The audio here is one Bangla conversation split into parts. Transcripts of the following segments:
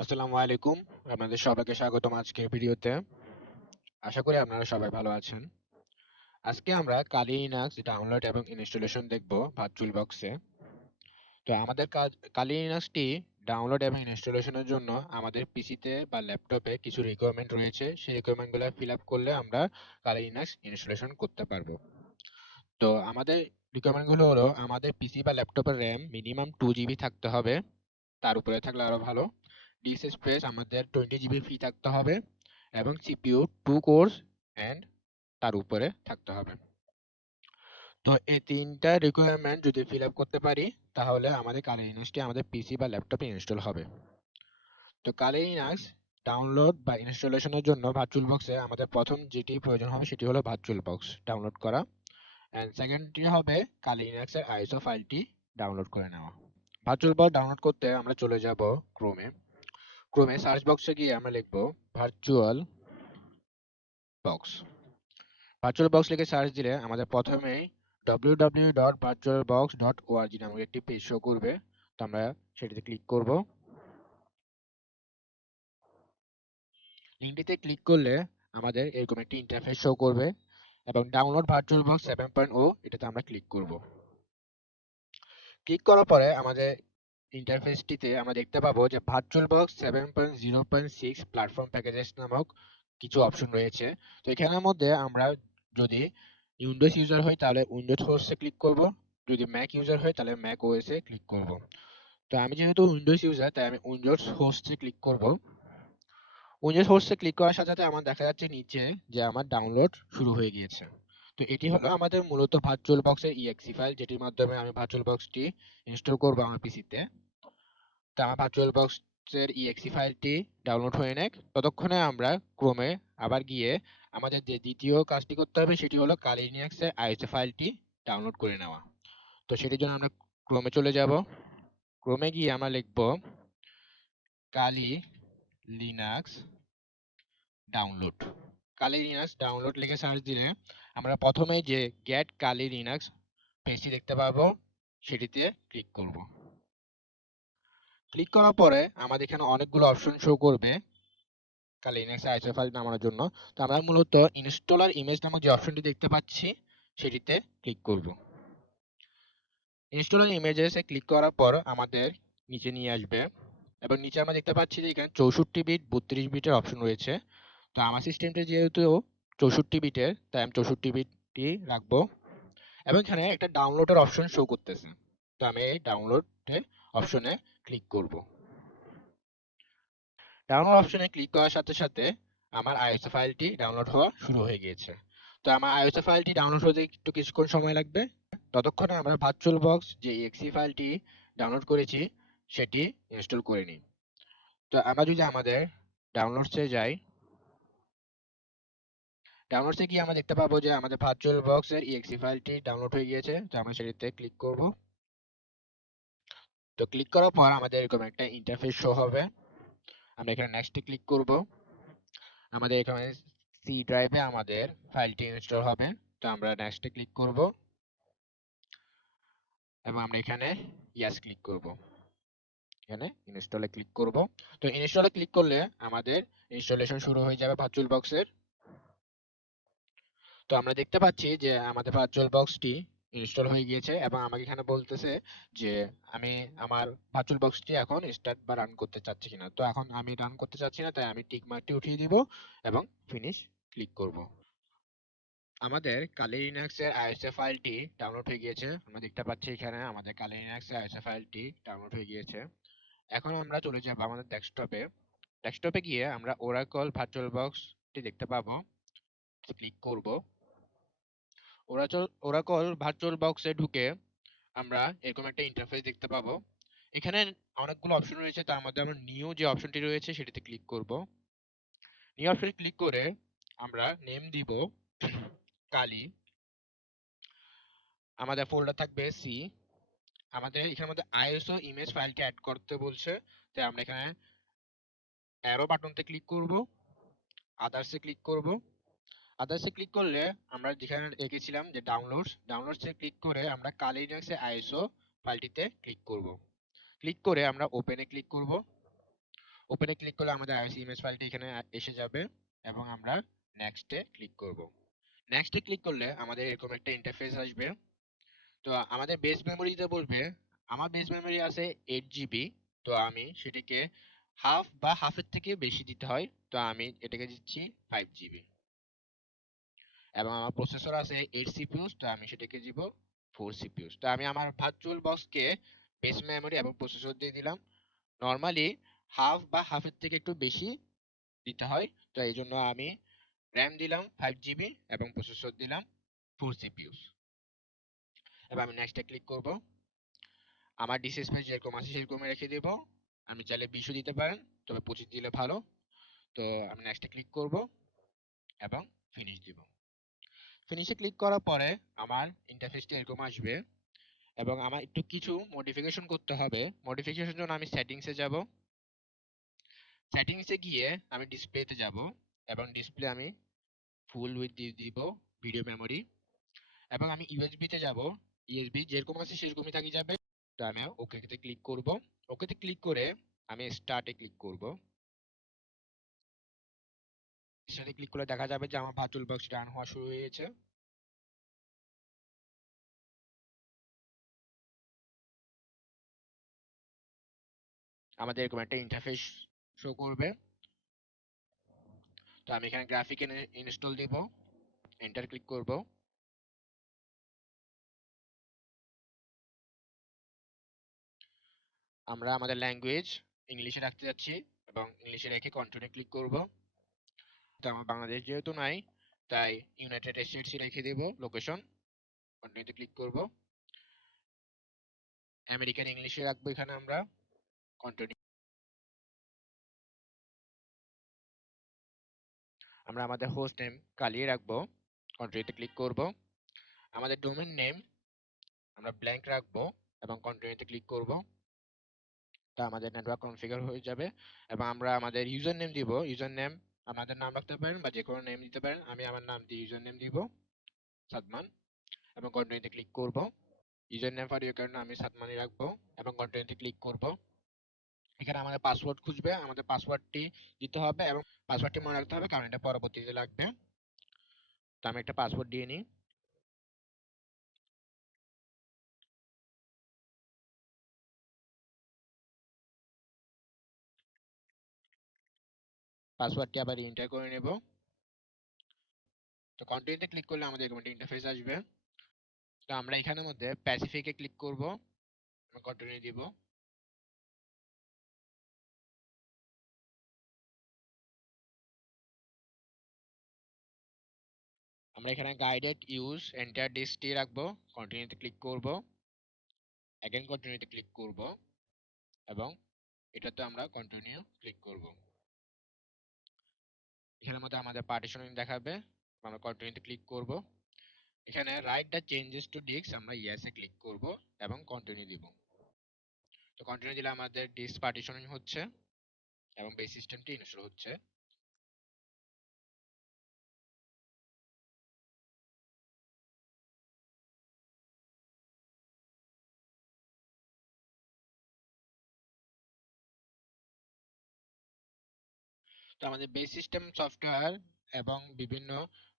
আসসালামু আলাইকুম। আপনাদের সবাইকে স্বাগতম আজকের ভিডিওতে। আশা করি আপনারা সবাই ভালো আছেন। আজকে আমরা কালি লিনাক্স ডাউনলোড এবং ইনস্টলেশন দেখব ভার্চুয়াল বক্সে। তো আমাদের কাজ কালি লিনাক্সটি ডাউনলোড এবং ইনস্টলেশনের জন্য আমাদের পিসিতে বা ল্যাপটপে কিছু রিকোয়ারমেন্ট রয়েছে। সেই রিকোয়ারমেন্টগুলো ফিল আপ করলে আমরা কালি লিনাক্স ইনস্টলেশন করতে পারবো। তো আমাদের রিকোয়ারমেন্টগুলো হলো আমাদের পিসি বা ল্যাপটপের র্যাম মিনিমাম 2 জিবি থাকতে হবে। তার উপরে থাকলে আরো ভালো। ডিস্ক স্পেস আমাদের 20 জিবি ফ্রি থাকতে হবে এবং সিপিইউ 2 কোর্স এন্ড তার উপরে থাকতে হবে। তো এই তিনটা রিকোয়ারমেন্ট যদি ফিল আপ করতে পারি তাহলে আমাদের কালি লিনাক্সটি আমাদের পিসি বা ল্যাপটপে ইনস্টল হবে। তো কালি লিনাক্স ডাউনলোড বা ইনস্টলেশনের জন্য ভার্চুয়াল বক্সে আমাদের প্রথম যেটি প্রয়োজন হবে সেটি হলো ভার্চুয়াল বক্স ডাউনলোড করা, এন্ড সেকেন্ডটি হবে কালি লিনাক্সের আইএসও ফাইলটি ডাউনলোড করে নেওয়া। ভার্চুয়াল বক্স ডাউনলোড করতে আমরা চলে যাব ক্রোমে সার্চ বক্সে গিয়ে আমরা লিখব ভার্চুয়াল বক্স। ভার্চুয়াল বক্স লিখে সার্চ দিলে আমাদের প্রথমেই www.virtualbox.org নামক একটি পেজ শো করবে। তো আমরা সেটিতে ক্লিক করব। লিঙ্কটিতে ক্লিক করলে আমাদের এরকম একটি ইন্টারফেস শো করবে এবং ডাউনলোড ভার্চুয়াল বক্স 7.0 এটাতে আমরা ক্লিক করব। ক্লিক করার পরে আমাদের ইন্টারফেসটিতে আমরা দেখতে পাবো যে ভার্চুয়াল বক্স 7.0.6 প্ল্যাটফর্ম প্যাকেজেস নামক কিছু অপশন রয়েছে। তো এখানের মধ্যে আমরা যদি উইন্ডোজ ইউজার হই তাহলে উইন্ডোজ হোস্টে ক্লিক করব, যদি ম্যাক ইউজার হই তাহলে ম্যাক ওএস এ ক্লিক করব। তো আমি যেহেতু উইন্ডোজ ইউজার তাই আমি উইন্ডোজ হোস্টে ক্লিক করব। উইন্ডোজ হোস্টে ক্লিক করার সাথে সাথে আমার দেখা যাচ্ছে নিচে যে আমার ডাউনলোড শুরু হয়ে গিয়েছে। তো এটি হলো আমাদের মূলত ভার্চুয়াল বক্সের ইএক্সি ফাইল, যেটির মাধ্যমে আমি ভার্চুয়াল বক্সটি ইনস্টল করব আমার পিসিতে। তো আমার ভার্চুয়াল বক্সের ইএক্সি ফাইলটি ডাউনলোড হয়ে নেক ততক্ষণে আমরা ক্রোমে আবার গিয়ে আমাদের যে দ্বিতীয় কাজটি করতে হবে সেটি হলো কালি লিনাক্সের আইএসও ফাইলটি ডাউনলোড করে নেওয়া। তো সেটির জন্য আমরা ক্রোমে চলে যাব। ক্রোমে গিয়ে আমরা লিখব কালি লিনাক্স ডাউনলোড। কালি লিনাক্স ডাউনলোড লিখে সার্চ দিলে আমরা প্রথমেই যে গেট কালি লিনাক্স পেজটি দেখতে পাবো, সেটিতে ক্লিক করব। ক্লিক করার পরে আমাদের এখানে অনেকগুলো অপশন শো করবে কালি লিনাক্স আইসো ফাইল নামানোর জন্য। তো আমরা মূলত ইনস্টলার ইমেজ নামক যে অপশনটি দেখতে পাচ্ছি সেটিতে ক্লিক করব। ইনস্টলার ইমেজেসে ক্লিক করার পর আমাদের নিচে নিয়ে আসবে এবং নিচে আমরা দেখতে পাচ্ছি যে এখানে 64 বিট 32 বিটের অপশন রয়েছে। তো আমার সিস্টেমটা যেহেতু 64 বিটের তাই আমি 64 বিটটি রাখবো এবং এখানে একটা ডাউনলোডের অপশন শো করতেছে। তো আমি এই ডাউনলোডের অপশনে ক্লিক করব। ডাউনলোড অপশনে ক্লিক করার সাথে সাথে আমার আইএসও ফাইলটি ডাউনলোড হওয়া শুরু হয়ে গিয়েছে। তো আমার আইএসও ফাইলটি ডাউনলোড হতে একটু কিছুক্ষণ সময় লাগবে। ততক্ষণে আমরা ভার্চুয়াল বক্স যে এক্সি ফাইলটি ডাউনলোড করেছি সেটি ইনস্টল করে নিই। তো আমরা যদি আমাদের ডাউনলোডসে যাই, ডাউনলোডসে গিয়ে আমরা দেখতে পাবো যে আমাদের ভার্চুয়াল বক্সের exe ফাইলটি ডাউনলোড হয়ে গিয়েছে। তো আমরা সেটিতে ক্লিক করব। তো ক্লিক করার পর আমাদের এরকম একটা ইন্টারফেস শো হবে। আমরা এখানে নেক্সটে ক্লিক করব। আমাদের এখানে সি ড্রাইভে আমাদের ফাইলটি ইনস্টল হবে। তো আমরা নেক্সটে ক্লিক করব এবং আমরা এখানে ইয়েস ক্লিক করব। এখানে ইনস্টলে ক্লিক করব। তো ইনস্টলে ক্লিক করলে আমাদের ইনস্টলেশন শুরু হয়ে যাবে ভার্চুয়াল বক্সের। তো আমরা দেখতে পাচ্ছি যে আমাদের ভার্চুয়াল বক্সটি ইনস্টল হয়ে গিয়েছে এবং আমাকে এখানে বলতেছে যে আমি আমার ভার্চুয়াল বক্সটি এখন স্টার্ট বা রান করতে চাচ্ছি কিনা। তো এখন আমি রান করতে চাচ্ছি না তাই আমি টিক মার্কটি উঠিয়ে দিব এবং ফিনিশ ক্লিক করব। আমাদের কালি লিনাক্সের আইএসএ ফাইলটি ডাউনলোড হয়ে গিয়েছে। আমরা দেখতে পাচ্ছি এখানে আমাদের কালি লিনাক্সের আইএসএ ফাইলটি ডাউনলোড হয়ে গিয়েছে। এখন আমরা চলে যাব আমাদের ডেস্কটপে। ডেস্কটপে গিয়ে আমরা ওরাকল ভার্চুয়াল বক্সটি দেখতে পাবো, ক্লিক করব। ওরাকল ভার্চুয়াল বক্সে ঢুকে আমরা এরকম একটা ইন্টারফেস দেখতে পাবো। এখানে অনেকগুলো অপশন রয়েছে, তার মধ্যে আমরা নিউ যে অপশনটি রয়েছে সেটিতে ক্লিক করব। নিউ অপশনে ক্লিক করে আমরা নেম দিব কালি। আমাদের ফোল্ডার থাকবে সি। আমাদের এখানের মধ্যে আইএসও ইমেজ ফাইলকে অ্যাড করতে বলছে, তাই আমরা এখানে অ্যারো বাটনতে ক্লিক করব, আদার্সে ক্লিক করব। আদার্সে ক্লিক করলে আমরা যেখানে রেখেছিলাম যে ডাউনলোডসে ক্লিক করে আমরা কালি লিনাক্সের আইএসও ফাইলটিতে ক্লিক করব। ক্লিক করে আমরা ওপেনে ক্লিক করব। ওপেনে ক্লিক করলে আমাদের iOS ইমেজ ফাইলটি এখানে এসে যাবে এবং আমরা নেক্সটে ক্লিক করব। নেক্সটে ক্লিক করলে আমাদের এরকম একটা ইন্টারফেস আসবে। তো আমাদের বেস মেমোরি দিতে বলবে। আমার বেস মেমোরি আছে 8 জিবি। তো আমি সেটিকে হাফ বা হাফের থেকে বেশি দিতে হয়। তো আমি এটাকে দিচ্ছি 5 জিবি। এবং আমার প্রসেসর আছে 8 সিপিইউ। তো আমি সেটাকে দিব 4 সিপিইউ। তো আমি আমার ভার্চুয়াল বক্সকে বেস মেমোরি এবং প্রসেসর দিয়ে দিলাম। নরমালি হাফ বা হাফের থেকে একটু বেশি দিতে হয়। তো এই জন্য আমি র্যাম দিলাম 5 জিবি এবং প্রসেসর দিলাম 4 সিপিইউ। এবার আমি নেক্সটে ক্লিক করব। আমার ডিসি স্পেস যেরকম আছে সেরকমই রেখে দেব। আমি চাইলে 20ও দিতে পারেন, তবে 25 দিলে ভালো। তো আমি নেক্সটে ক্লিক করব এবং ফিনিশ দিব। ফিনিশে ক্লিক করার পরে আমার ইন্টারফেসটি এরকম আসবে এবং আমার একটু কিছু মডিফিকেশন করতে হবে। মডিফিকেশনের জন্য আমি সেটিংসে যাব। সেটিংসে গিয়ে আমি ডিসপ্লেতে যাব এবং ডিসপ্লে আমি ফুল উইডথ দিয়ে দিব ভিডিও মেমোরি। এবং আমি ইউএসবি তে যাব। ইউএসবি যেরকম আছে সেরকমই থাকি যাবে। তো আমি ওকে তে ক্লিক করব। ওকে তে ক্লিক করে আমি স্টার্টে ক্লিক করব। স্টার্টে ক্লিক করলে দেখা যাবে যে আমার ভার্চুয়াল বক্স রান হওয়া শুরু হয়ে গেছে। আমাদের এরকম একটা ইন্টারফেস শো করবে। তো আমি এখানে গ্রাফিক ইনস্টল দিব। এন্টার ক্লিক করব। আমরা আমাদের ল্যাঙ্গুয়েজ ইংলিশে রাখতে যাচ্ছি এবং ইংলিশে রেখে কন্টিনিউ ক্লিক করব। তো আমার বাংলাদেশ যেহেতু নাই, তাই ইউনাইটেড স্টেটস রেখে দেব লোকেশন। কন্টিনিউতে ক্লিক করব। আমেরিকান ইংলিশে রাখবো এখানে আমরা। কন্টিনিউ। আমরা আমাদের হোস্ট নেম কালিয়ে রাখবো। কন্টিনিউতে ক্লিক করব। আমাদের ডোমেইন নেম আমরা ব্ল্যাঙ্ক রাখবো এবং কন্টিনিউতে ক্লিক করব। তা আমাদের নেটওয়ার্ক কনফিগার হয়ে যাবে এবং আমরা আমাদের ইউজার নেম দিব। ইউজার নেম আপনাদের নাম রাখতে পারেন বা যে কোনো নেম দিতে পারেন। আমি আমার নাম দিয়ে ইউজার নেম দিব সাদমান এবং কন্টিনিউতে ক্লিক করব। ইউজার নেম ফর ইউর কারণে আমি সাদমানই রাখবো এবং কন্টিনিউতে ক্লিক করব। এখানে আমাদের পাসওয়ার্ড খুঁজবে। আমাদের পাসওয়ার্ডটি দিতে হবে এবং পাসওয়ার্ডটি মনে রাখতে হবে কারণ এটা পরবর্তীতে লাগবে। তো আমি একটা পাসওয়ার্ড দিয়ে নিই। পাসওয়ার্ডটি আবার এন্টার করে নেব। তো কন্টিনিউতে ক্লিক করলে আমাদের এরকম একটা ইন্টারফেস আসবে। তো আমরা এখানের মধ্যে প্যাসিফিকে ক্লিক করব। কন্টিনিউ দিব। আমরা এখানে গাইডেড ইউজ এন্টার ডিসটি রাখবো। কন্টিনিউতে ক্লিক করব। এগেন কন্টিনিউতে ক্লিক করব এবং এটাতে আমরা কন্টিনিউ ক্লিক করব। এখানের মধ্যে আমাদের পার্টিশনিং দেখাবে। আমরা কন্টিনিউতে ক্লিক করব। এখানে write the changes to disk আমরা ইয়েসে ক্লিক করব এবং কন্টিনিউ দিব। তো কন্টিনিউ দিলে আমাদের ডিস্ক পার্টিশনিং হচ্ছে এবং বেস সিস্টেমটি ইনস্টল হচ্ছে। তো আমাদের বেস সিস্টেম সফটওয়্যার এবং বিভিন্ন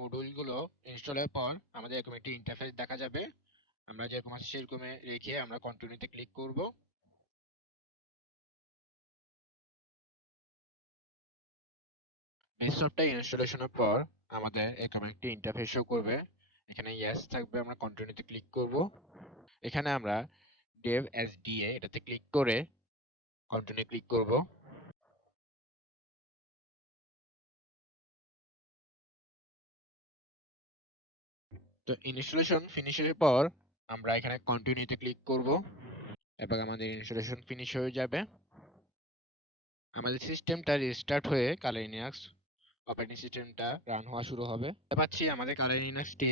মডিউলগুলো ইনস্টলের পর আমাদের এরকম একটি ইন্টারফেস দেখা যাবে। আমরা যেরকম আছে সেরকমে রেখে আমরা কন্টিনিউতে ক্লিক করব। বেস সফটওয়্যার ইনস্টলেশনের পর আমাদের এরকম একটি ইন্টারফেস শো করবে। এখানে ইয়েস থাকবে। আমরা কন্টিনিউতে ক্লিক করব। এখানে আমরা dev sda এটাতে ক্লিক করে কন্টিনিউ ক্লিক করব। তো ইনস্টলেশন ফিনিশের পর আমরা এখানে কন্টিনিউতে ক্লিক করব এবং আমাদের ইনস্টলেশন ফিনিশ হয়ে যাবে। আমাদের সিস্টেমটা রিস্টার্ট হয়ে কালি লিনাক্স অপারেটিং সিস্টেমটা রান হওয়া শুরু হবে। দেখতে পাচ্ছি আমাদের কালি লিনাক্সটি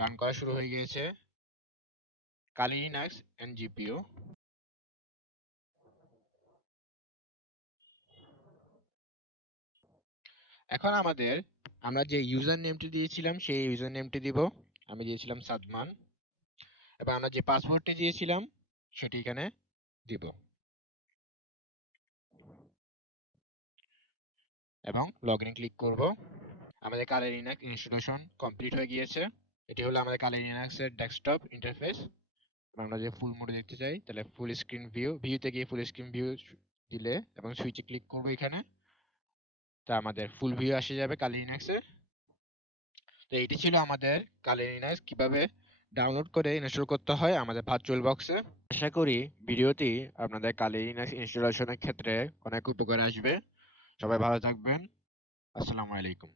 রান করা শুরু হয়ে গিয়েছে। Kali Linux and GPU. এখন আমরা যে ইউজার নেমটি দিয়েছিলাম সেই ইউজার নেমটি দিব। আমি দিয়েছিলাম সাদমান এবং আমরা যে পাসওয়ার্ডটি দিয়েছিলাম সেটি এখানে দিব। এবং লগ ইন ক্লিক করব। আমাদের কালি লিনাক্স ইনস্টলেশন কমপ্লিট হয়ে গিয়েছে। এটি হলো আমাদের কালি লিনাক্স এর ডেস্কটপ ইন্টারফেস। আমরা যদি ফুল মোডে দেখতে চাই তাহলে ফুল স্ক্রিন ভিউতে গিয়ে ফুল স্ক্রিন ভিউ দিলে এবং সুইচে ক্লিক করব এখানে, তা আমাদের ফুল ভিউ আসে যাবে কালি লিনাক্সে। তো এটি ছিল আমাদের কালি লিনাক্স কিভাবে ডাউনলোড করে ইনস্টল করতে হয় আমাদের ভার্চুয়াল বক্সে। আশা করি ভিডিওটি আপনাদের কালি লিনাক্স ইনস্টলেশনের ক্ষেত্রে অনেক উপকার আসবে। সবাই ভালো থাকবেন। আসসালামু আলাইকুম।